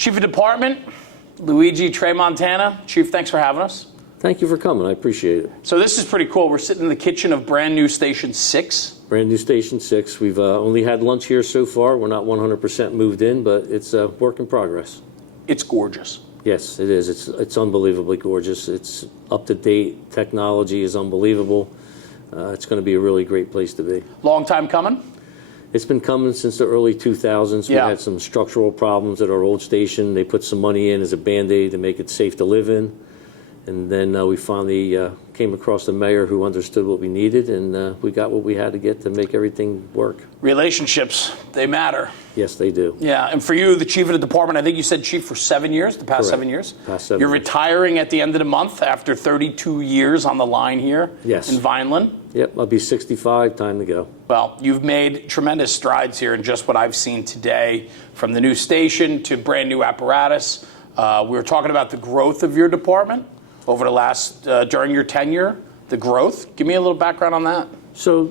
Chief of Department, Luigi Tramontana. Chief, thanks for having us. Thank you for coming. I appreciate it. So this is pretty cool. We're sitting in the kitchen of brand new Station 6. Brand new Station 6. We've only had lunch here so far. We're not 100% moved in, but it's a work in progress. It's gorgeous. Yes, it is. It's unbelievably gorgeous. It's up to date. Technology is unbelievable. It's going to be a really great place to be. Long time coming? It's been coming since the early 2000s. Yeah. We had some structural problems at our old station. They put some money in as a Band-Aid to make it safe to live in. And then we finally came across the mayor who understood what we needed, and we got what we had to get to make everything work. Relationships, they matter. Yes, they do. Yeah, and for you, the chief of the department, I think you said chief for 7 years, the past Correct. 7 years? Past 7 You're years. retiring at the end of the month after 32 years on the line here Yes. in Vineland. Yep, I'll be 65, time to go. Well, you've made tremendous strides here in just what I've seen today, from the new station to brand new apparatus. We were talking about the growth of your department over the last, during your tenure, the growth. Give me a little background on that. So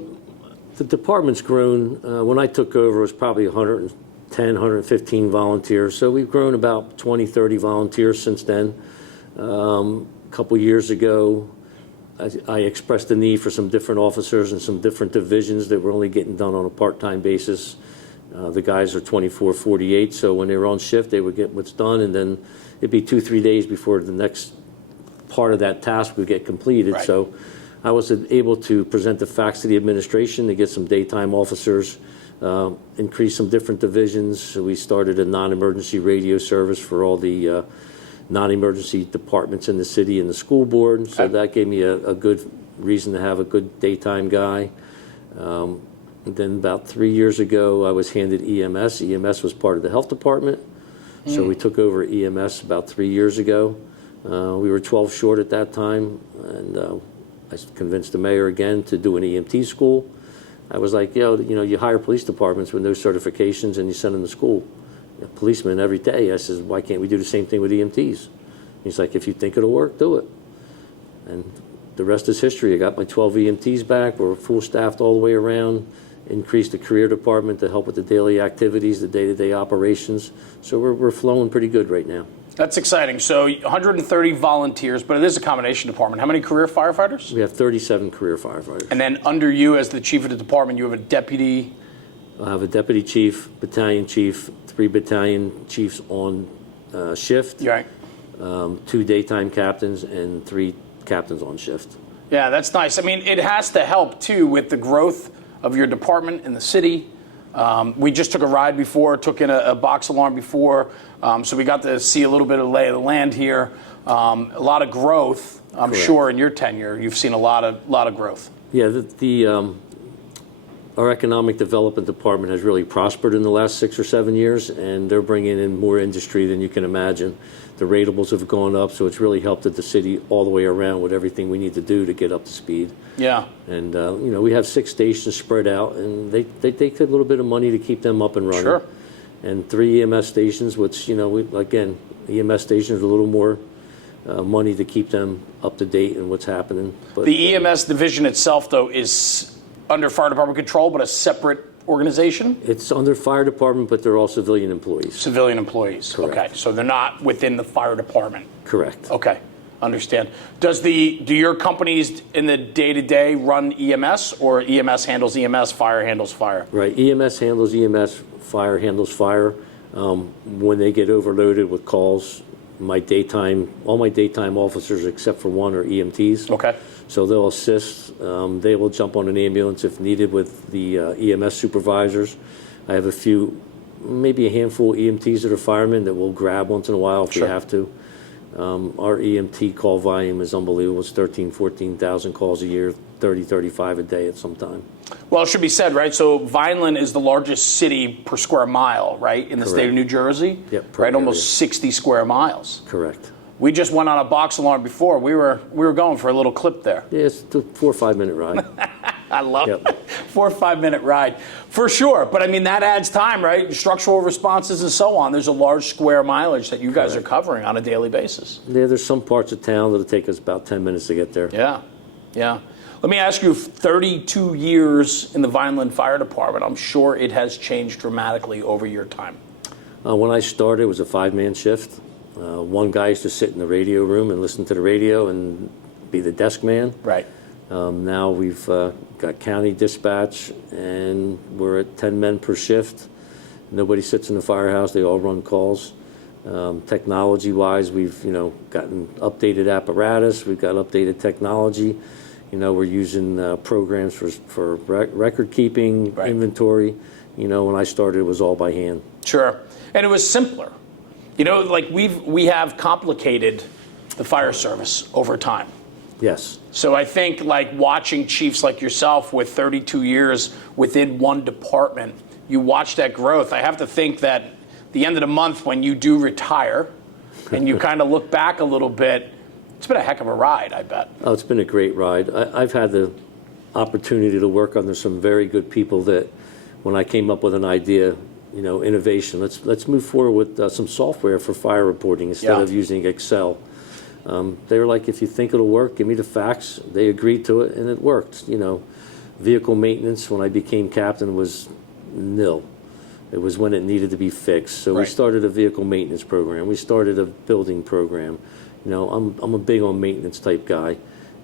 the department's grown. When I took over, it was probably 110, 115 volunteers. So we've grown about 20, 30 volunteers since then. A couple years ago, I expressed the need for some different officers and some different divisions that were only getting done on a part-time basis. The guys are 24, 48, so when they were on shift, they would get what's done, and then it'd be 2-3 days before the next part of that task would get completed. Right. So I was able to present the facts to the administration to get some daytime officers, increase some different divisions. So we started a non-emergency radio service for all the non-emergency departments in the city and the school board. So that gave me a good reason to have a good daytime guy. And then about 3 years ago, I was handed EMS. EMS was part of the health department. So we took over EMS about 3 years ago. We were 12 short at that time, and I convinced the mayor again to do an EMT school. I was like, you hire police departments with no certifications and you send them to school. A policeman every day. I says, why can't we do the same thing with EMTs? He's like, if you think it'll work, do it. And the rest is history. I got my 12 EMTs back. We're full staffed all the way around. Increased the career department to help with the daily activities, the day-to-day operations. So we're flowing pretty good right now. That's exciting. So 130 volunteers, but it is a combination department. How many career firefighters? We have 37 career firefighters. And then under you, as the chief of the department, you have a deputy. I have a deputy chief, battalion chief, 3 battalion chiefs on shift, Right. 2 daytime captains, and 3 captains on shift. Yeah, that's nice. I mean, it has to help, too, with the growth of your department in the city. We just took a ride before, took in a box alarm before, so we got to see a little bit of the lay of the land here. A lot of growth, I'm Correct. sure in your tenure, you've seen a lot of growth. Yeah, our economic development department has really prospered in the last 6 or 7 years, and they're bringing in more industry than you can imagine. The ratables have gone up, so it's really helped the city all the way around with everything we need to do to get up to speed. Yeah. And we have 6 stations spread out, and they take a little bit of money to keep them up and running. Sure. And 3 EMS stations, which EMS stations are a little more money to keep them up to date and what's happening. But The EMS division itself, though, is under fire department control, but a separate organization? it's under fire department, but they're all civilian employees. Civilian employees. Correct. Okay, so they're not within the fire department. Correct. Okay, understand. Do your companies in the day-to-day run EMS, or EMS handles EMS, fire handles fire? Right. EMS handles EMS, fire handles fire. When they get overloaded with calls, all my daytime officers except for 1 are EMTs. Okay. So they'll assist. They will jump on an ambulance if needed with the EMS supervisors. I have maybe a handful of EMTs that are firemen that we'll grab once in a while if Sure. we have to. Our EMT call volume is unbelievable. It's 13,000, 14,000 calls a year, 30, 35 a day at some time. Well, it should be said, right? So Vineland is the largest city per square mile, right, in the state of New Jersey? Yep, per right, almost area. 60 square miles. Correct. We just went on a box alarm before. We were going for a little clip there. Yeah, it's a 4 or 5 minute ride. I love Yep. it. 4 or 5 minute ride. For sure. But I mean, that adds time, right? Structural responses and so on. There's a large square mileage that you guys are covering on a daily basis. Yeah, there's some parts of town that'll take us about 10 minutes to get there. Yeah. Yeah. Let me ask you, 32 years in the Vineland Fire Department, I'm sure it has changed dramatically over your time. When I started, it was a 5-man shift. One guy used to sit in the radio room and listen to the radio and be the desk man. Right. Now we've got county dispatch, and we're at 10 men per shift. Nobody sits in the firehouse. They all run calls. Technology-wise, we've gotten updated apparatus. We've got updated technology. We're using programs for record keeping, right. Inventory. When I started, it was all by hand. Sure, and it was simpler. Like we have complicated the fire service over time. Yes. So I think like watching chiefs like yourself with 32 years within one department, you watch that growth. I have to think that the end of the month when you do retire and you kind of look back a little bit, it's been a heck of a ride, I bet. Oh, it's been a great ride. I've had the opportunity to work under some very good people that when I came up with an idea, innovation, let's move forward with some software for fire reporting instead of using Excel. They were like, if you think it'll work, give me the facts. They agreed to it, and it worked. Vehicle maintenance when I became captain was nil. It was when it needed to be fixed. So we started a vehicle maintenance program. We started a building program. I'm a big on maintenance type guy.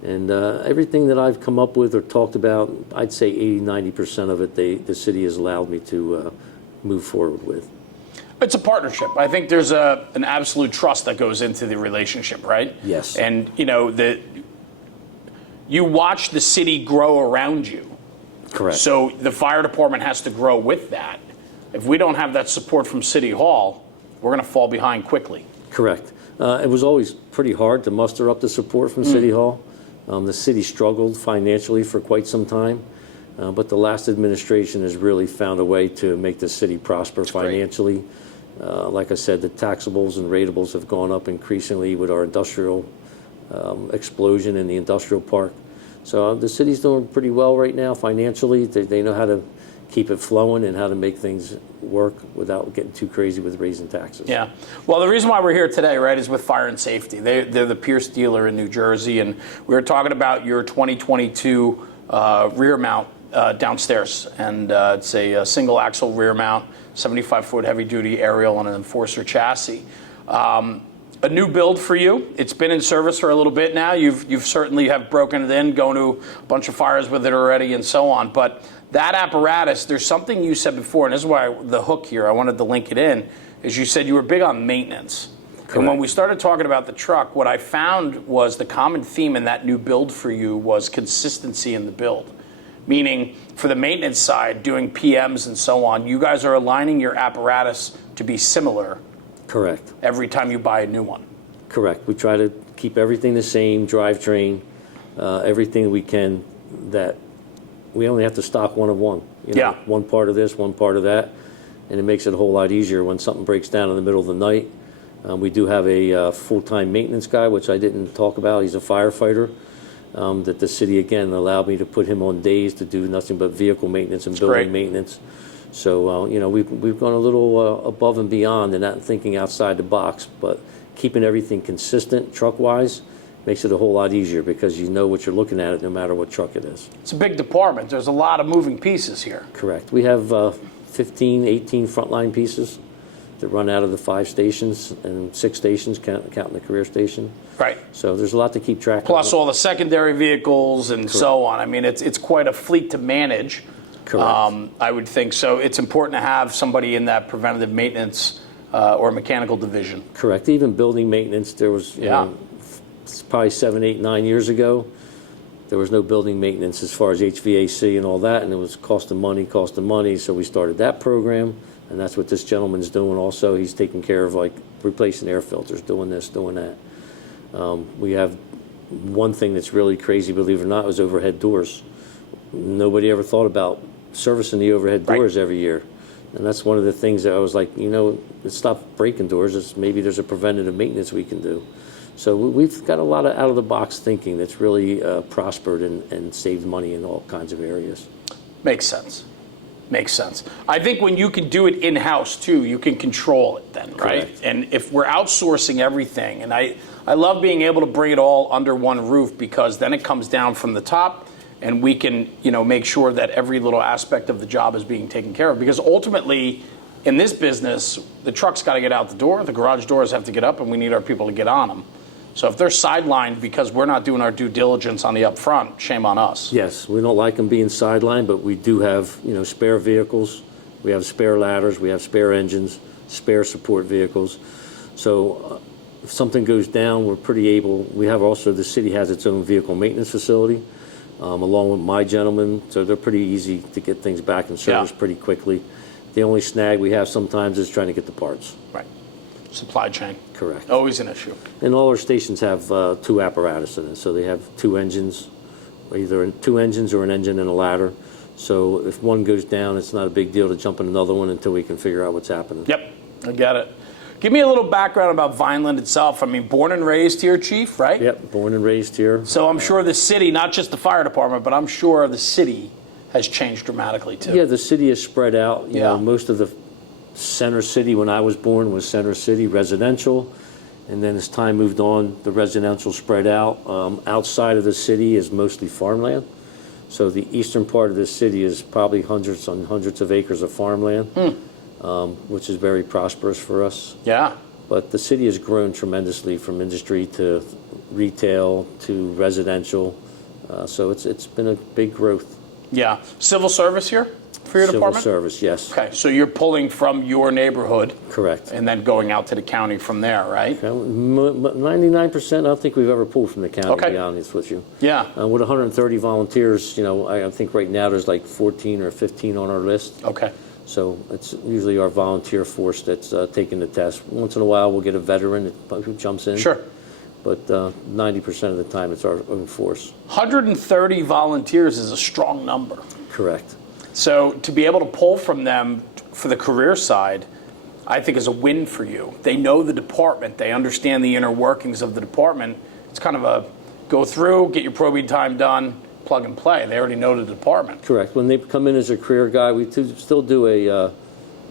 And everything that I've come up with or talked about, I'd say 80–90% of it, the city has allowed me to move forward with. It's a partnership. I think there's an absolute trust that goes into the relationship, right? Yes. And you watch the city grow around you. Correct. So the fire department has to grow with that. If we don't have that support from City Hall, we're going to fall behind quickly. Correct. It was always pretty hard to muster up the support from City Hall. The city struggled financially for quite some time, but the last administration has really found a way to make the city prosper financially. Like I said, the taxables and ratables have gone up increasingly with our industrial explosion in the industrial park. So the city's doing pretty well right now financially. They know how to keep it flowing and how to make things work without getting too crazy with raising taxes. Yeah. Well, the reason why we're here today, right, is with Fire and Safety. They're the Pierce dealer in New Jersey, and we were talking about your 2022 rear mount downstairs, and it's a single axle rear mount, 75-foot heavy-duty aerial on an Enforcer chassis. A new build for you. It's been in service for a little bit now. You've certainly have broken it in, going to a bunch of fires with it already, and so on. But that apparatus, there's something you said before, and this is why the hook here, I wanted to link it in, is you said you were big on maintenance. Correct. And when we started talking about the truck, what I found was the common theme in that new build for you was consistency in the build. Meaning, for the maintenance side, doing PMs and so on, you guys are aligning your apparatus to be similar. Correct. Every time you buy a new one. Correct. We try to keep everything the same, drivetrain, everything we can, that we only have to stock one of one. One part of this, one part of that, and it makes it a whole lot easier when something breaks down in the middle of the night. We do have a full-time maintenance guy, which I didn't talk about. He's a firefighter. That the city, again, allowed me to put him on days to do nothing but vehicle maintenance and building maintenance. So, we've gone a little above and beyond and not thinking outside the box, but keeping everything consistent truck-wise makes it a whole lot easier because you know what you're looking at no matter what truck it is. It's a big department. There's a lot of moving pieces here. Correct. We have 15, 18 frontline pieces that run out of the 5 stations and 6 stations, counting the career station. Right. So there's a lot to keep track of. Plus all the secondary vehicles and so on. I mean, it's quite a fleet to manage. Correct. I would think so. It's important to have somebody in that preventative maintenance or mechanical division. Correct. Even building maintenance, there was, it's probably 7, 8, 9 years ago, there was no building maintenance as far as HVAC and all that, and it was costing money. So we started that program, and that's what this gentleman's doing also. He's taking care of like replacing air filters, doing this, doing that. We have one thing that's really crazy, believe it or not, was overhead doors. Nobody ever thought about servicing the overhead doors every year. And that's one of the things that I was like, let's stop breaking doors. Maybe there's a preventative maintenance we can do. So we've got a lot of out-of-the-box thinking that's really prospered and saved money in all kinds of areas. Makes sense. Makes sense. I think when you can do it in-house, too, you can control it then, right? Correct. And if we're outsourcing everything, and I love being able to bring it all under one roof because then it comes down from the top, and we can, make sure that every little aspect of the job is being taken care of. Because ultimately, In this business, the truck's got to get out the door, the garage doors have to get up, and we need our people to get on them. So if they're sidelined because we're not doing our due diligence on the upfront, shame on us. Yes, we don't like them being sidelined, but we do have, spare vehicles. We have spare ladders, we have spare engines, spare support vehicles. So if something goes down, we're pretty able, we have also, the city has its own vehicle maintenance facility, along with my gentleman, so they're pretty easy to get things back in service pretty quickly. The only snag we have sometimes is trying to get the parts. Right. Supply chain. Correct. Always an issue. And all our stations have 2 apparatus in it, so they have 2 engines, either 2 engines or an engine and a ladder. So if one goes down, it's not a big deal to jump in another one until we can figure out what's happening. Yep, I get it. Give me a little background about Vineland itself. I mean, born and raised here, Chief, right? Yep, born and raised here. So I'm sure the city, not just the fire department, but I'm sure the city has changed dramatically too. Yeah, the city is spread out. You Yeah. know, most of the center city when I was born was center city residential. And then as time moved on, the residential spread out. Outside of the city is mostly farmland. So the eastern part of the city is probably hundreds and hundreds of acres of farmland, which is very prosperous for us. Yeah. But the city has grown tremendously from industry to retail to residential. So it's been a big growth. Yeah. Civil service here for your department? Civil service, yes. Okay, so you're pulling from your neighborhood. Correct. And then going out to the county from there, right? 99%, I don't think we've ever pulled from the county, to be honest with you. Yeah. With 130 volunteers, I think right now there's like 14 or 15 on our list. Okay. So it's usually our volunteer force that's taking the test. Once in a while, we'll get a veteran who jumps in. Sure. But 90% of the time, it's our own force. 130 volunteers is a strong number. Correct. So to be able to pull from them for the career side, I think is a win for you. They know the department. They understand the inner workings of the department. It's kind of a go through, get your probing time done, plug and play. They already know the department. Correct. When they come in as a career guy, we still do a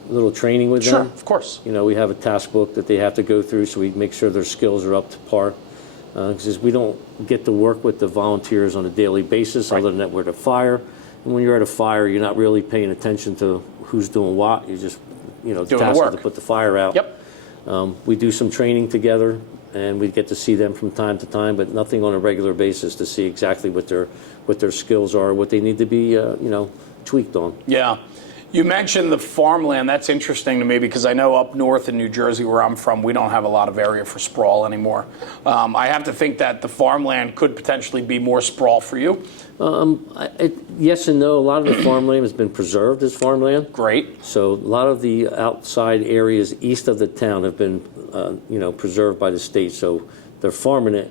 little training with them. Sure, of course. We have a task book that they have to go through, so we make sure their skills are up to par. Because we don't get to work with the volunteers on a daily basis, other than that we're at a fire. And when you're at a fire, you're not really paying attention to who's doing what. You're just, tasked to put the fire out. Yep. We do some training together, and we get to see them from time to time, but nothing on a regular basis to see exactly what their skills are, what they need to be, tweaked on. Yeah. You mentioned the farmland. That's interesting to me because I know up north in New Jersey, where I'm from, we don't have a lot of area for sprawl anymore. I have to think that the farmland could potentially be more sprawl for you. Yes and no. A lot of the farmland has been preserved as farmland. Great. So a lot of the outside areas east of the town have been, preserved by the state. So they're farming it,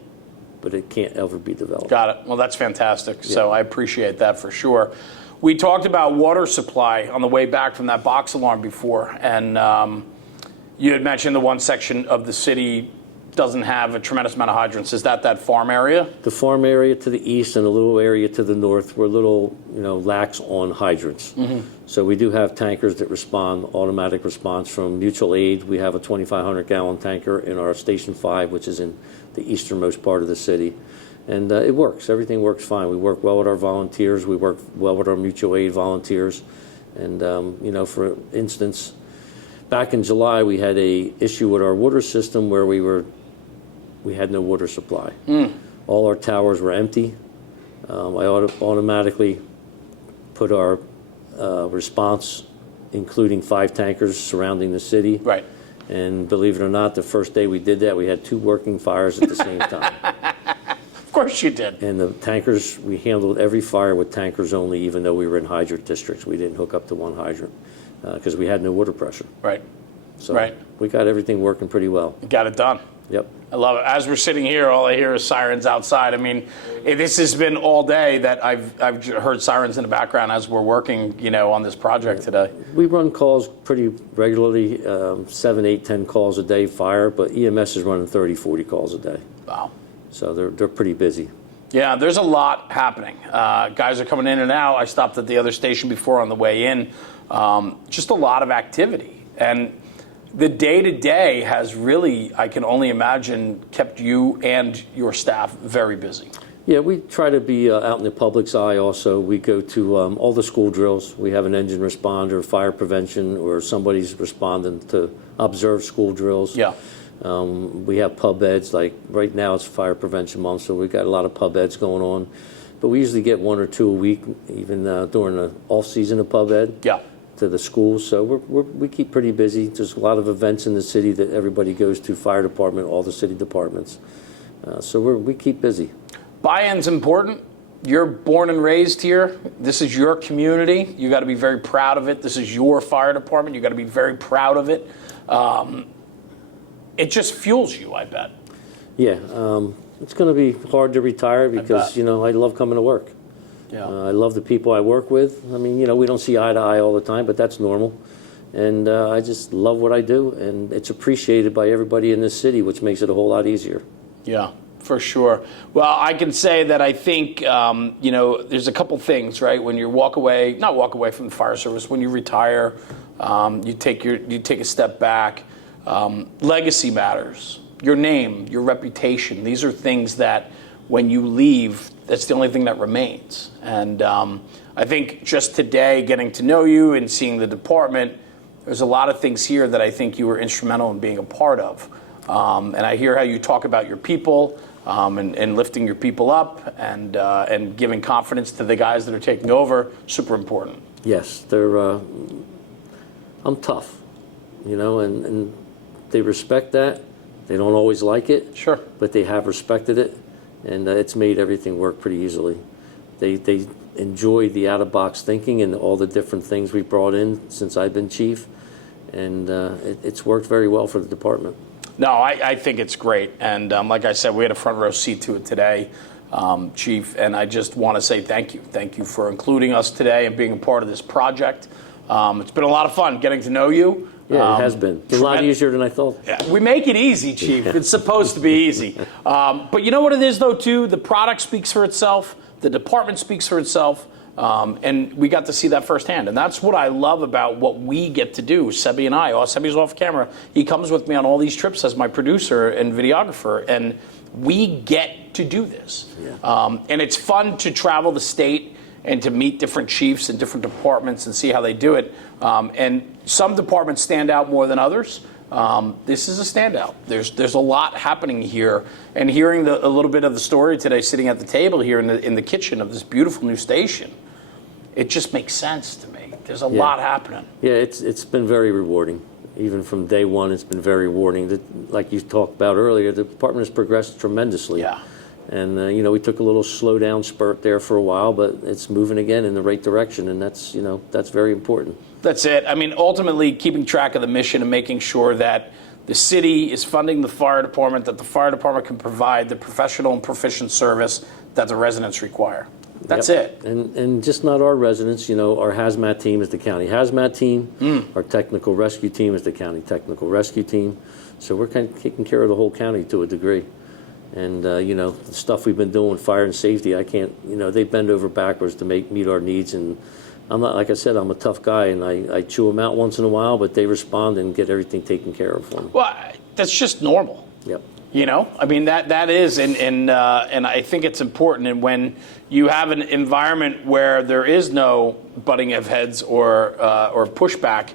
but it can't ever be developed. Got it. Well, that's fantastic. Yeah. So I appreciate that for sure. We talked about water supply on the way back from that box alarm before, and you had mentioned the one section of the city doesn't have a tremendous amount of hydrants. Is that farm area? The farm area to the east and a little area to the north, we're a little, lax on hydrants. Mm-hmm. So we do have tankers that respond, automatic response from mutual aid. We have a 2,500 gallon tanker in our Station 5, which is in the easternmost part of the city. And it works. Everything works fine. We work well with our volunteers. We work well with our mutual aid volunteers. And, for instance, back in July, we had a issue with our water system where we had no water supply. All our towers were empty. I automatically put our response, including 5 tankers surrounding the city. Right. And believe it or not, the first day we did that, we had 2 working fires at the same time. Of course you did. And the tankers, we handled every fire with tankers only, even though we were in hydrant districts. We didn't hook up to one hydrant because we had no water pressure. Right. So right. We got everything working pretty well. You got it done. Yep. I love it. As we're sitting here, all I hear is sirens outside. I mean, this has been all day that I've heard sirens in the background as we're working, on this project today. We run calls pretty regularly, 7, 8, 10 calls a day fire, but EMS is running 30, 40 calls a day. Wow. So they're pretty busy. Yeah, there's a lot happening. Guys are coming in and out. I stopped at the other station before on the way in. Just a lot of activity. And the day-to-day has really, I can only imagine, kept you and your staff very busy. Yeah, we try to be out in the public's eye also. We go to all the school drills. We have an engine responder, fire prevention, or somebody's responding to observe school drills. Yeah. We have pub eds, like right now it's fire prevention month, so we've got a lot of pub eds going on. But we usually get 1 or 2 a week, even during the off season of pub ed. Yeah. To the schools, so we keep pretty busy. There's a lot of events in the city that everybody goes to, fire department, all the city departments. So we keep busy. Buy-in's important. You're born and raised here. This is your community. You got to be very proud of it. This is your fire department. You got to be very proud of it. It just fuels you, I bet. Yeah, it's going to be hard to retire because, I love coming to work. Yeah. I love the people I work with. I mean, we don't see eye to eye all the time, but that's normal. And I just love what I do, and it's appreciated by everybody in this city, which makes it a whole lot easier. Yeah, for sure. Well, I can say that I think, there's a couple things, right? When you not walk away from the fire service, when you retire, you take a step back. Legacy matters. Your name, your reputation. These are things that when you leave, that's the only thing that remains. And I think just today, getting to know you and seeing the department, there's a lot of things here that I think you were instrumental in being a part of. And I hear how you talk about your people and lifting your people up and giving confidence to the guys that are taking over. Super important. Yes, I'm tough, and they respect that. They don't always like it. Sure. But they have respected it, and it's made everything work pretty easily. They enjoy the out-of-box thinking and all the different things we brought in since I've been chief, and it's worked very well for the department. No, I think it's great. And like I said, we had a front row seat to it today, Chief, and I just want to say thank you. Thank you for including us today and being a part of this project. It's been a lot of fun getting to know you. Yeah, it has been. It's a lot easier than I thought. Yeah, we make it easy, Chief. It's supposed to be easy. But you know what it is, though, too? The product speaks for itself. The department speaks for itself. And we got to see that firsthand. And that's what I love about what we get to do, Sebi and I. Sebi's off camera. He comes with me on all these trips as my producer and videographer. And we get to do this. Yeah. And it's fun to travel the state and to meet different chiefs and different departments and see how they do it. And some departments stand out more than others. This is a standout. There's a lot happening here, and hearing a little bit of the story today, sitting at the table here in the kitchen of this beautiful new station, it just makes sense to me. There's a lot happening. Yeah, it's been very rewarding. Even from day one, it's been very rewarding. Like you talked about earlier, the department has progressed tremendously. Yeah. And we took a little slow down spurt there for a while, but it's moving again in the right direction, and that's very important. That's it. I mean, ultimately, keeping track of the mission and making sure that the city is funding the fire department, that the fire department can provide the professional and proficient service that the residents require. That's it. And just not our residents, our hazmat team is the county hazmat team. Our technical rescue team is the county technical rescue team. So we're kind of taking care of the whole county to a degree. And, the stuff we've been doing, fire and safety, I can't, they bend over backwards to meet our needs. And I'm not, like I said, I'm a tough guy, and I chew them out once in a while, but they respond and get everything taken care of for them. Well, that's just normal. Yep. I mean, that is, and I think it's important. And when you have an environment where there is no butting of heads or pushback,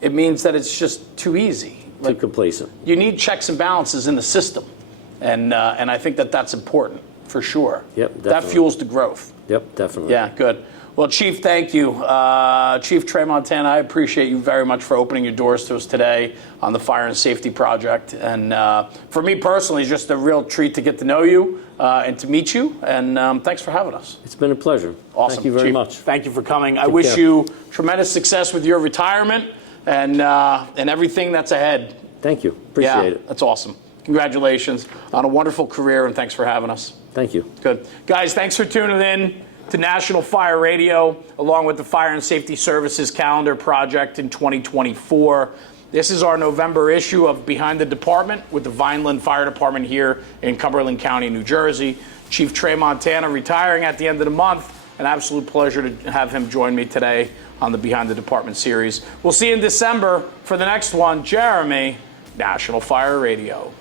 it means that it's just too easy. Too complacent. You need checks and balances in the system, and I think that's important for sure. Yep, definitely. That fuels the growth. Yep, definitely. Yeah, good. Well, Chief, thank you. Chief Tramontana, I appreciate you very much for opening your doors to us today on the Fire and Safety Project. And for me personally, it's just a real treat to get to know you and to meet you. And thanks for having us. It's been a pleasure. Awesome. Thank you very Chief, much. Thank you for coming. I wish you tremendous success with your retirement and everything that's ahead. Thank you. Appreciate it. That's awesome. Congratulations on a wonderful career, and thanks for having us. Thank you. Good. Guys, thanks for tuning in to National Fire Radio, along with the Fire and Safety Services Calendar Project in 2024. This is our November issue of Behind the Department with the Vineland Fire Department here in Cumberland County, New Jersey. Chief Tramontana retiring at the end of the month. An absolute pleasure to have him join me today on the Behind the Department series. We'll see you in December for the next one. Jeremy, National Fire Radio.